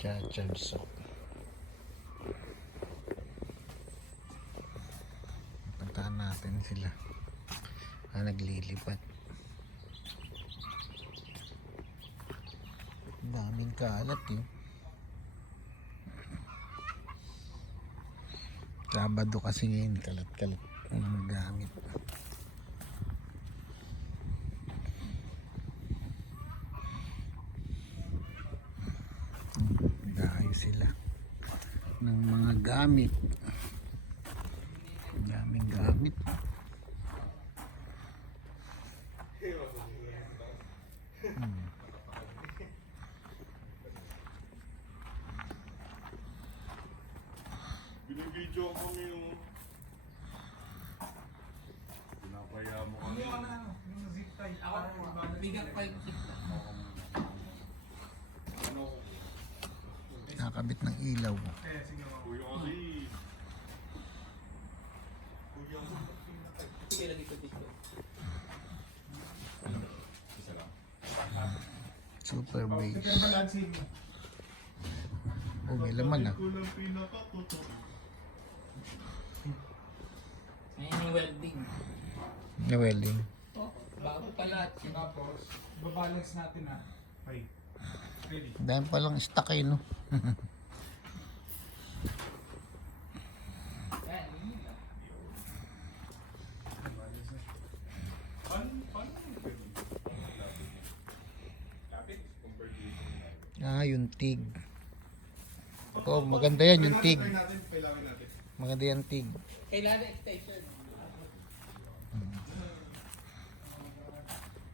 Cha-charge so. Puntahan natin sila. Naglilipat. Daming kalat yun. Sabado kasi ngayon, kalat-kalat ang gamit. Nag-aayos sila ng mga gamit. Daming gamit. Binibidyo ko yung pinapaya mo kami. Yung zip tie. Ako, bigat pa yung zip tie. Ano? Nakakabit ng ilaw. Sige mo. Kuya kasi. Kuya kasi. Sige, lagi ko dito. Isa lang. Super base. Tignan balancing mo. Oh, may laman ah. Kulang pinakatuto. Ngayon yung welding. May welding. Oh, bago pa lahat. Tapos, babalance natin ha. Okay. Ready? Dahil palang stock eh, no? Ayan, yun lang. Balance na. Paano yung pwede? Lapit compared to Yung TIG. Oh, maganda yan, yung TIG. Kailangan natin. Maganda yan, TIG. Kailangan extension.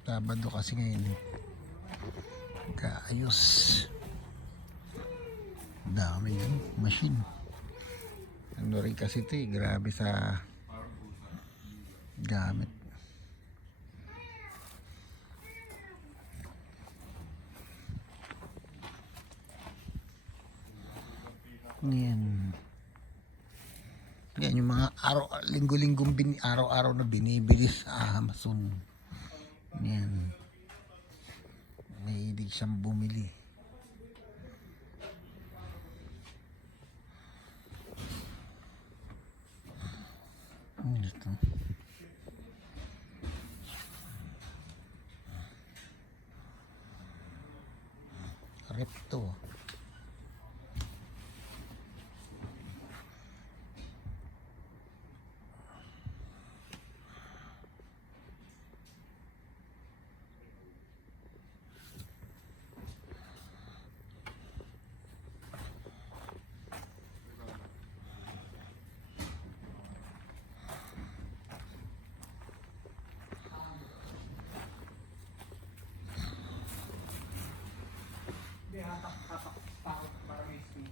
Sabado kasi ngayon eh. Kaayos. Dami yan, machine. Ano rin kasi ito eh, grabe sa gamit. Yan. Yan yung mga linggo-linggong araw-araw na binibili sa Amazon. Yan. May hilig siyang bumili. Ano ito? Repto. Hindi, hatak para may space.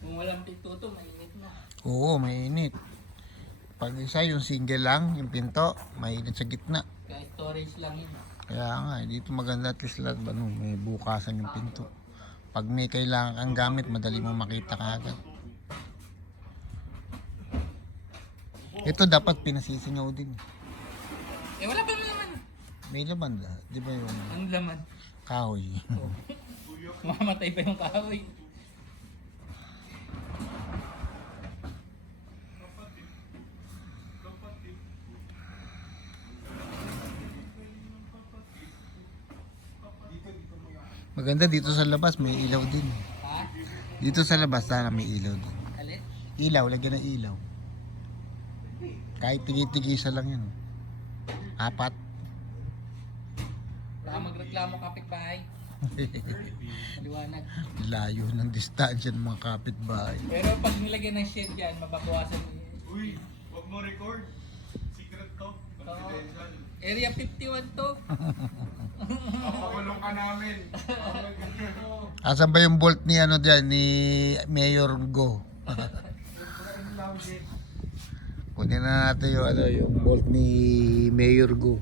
Kung walang pinto to, mainit na. Oo, mainit. Pag isa yung single lang, yung pinto, mainit sa gitna. Kaya storage lang yun. Kaya nga, dito maganda at least lang, may bukasan yung pinto. Pag may kailangan kang gamit, madali mo makita kaagad. Ito dapat pinasisingaw din. Eh, wala pa naman. May laman da, di ba yung Ang laman. kahoy? Oh. Mamatay pa yung kahoy. Maganda dito sa labas, may ilaw din. Ha? Dito sa labas, sana may ilaw din. Alin? Ilaw, lagyan ng ilaw. Kahit tigi-tigisa lang yun. 4. Baka magreklamo kapitbahay. Liwanag. Layo ng distansya ng mga kapitbahay. Pero pag nilagyan ng shade yan, mababawasan yung Uy, wag mo record. Secret to. Confidential. Area 51 to. Papakulong ka namin. Asan ba yung bolt ni ano dyan, ni Mayor Go? Kunin na natin yung, yung bolt ni Mayor Go.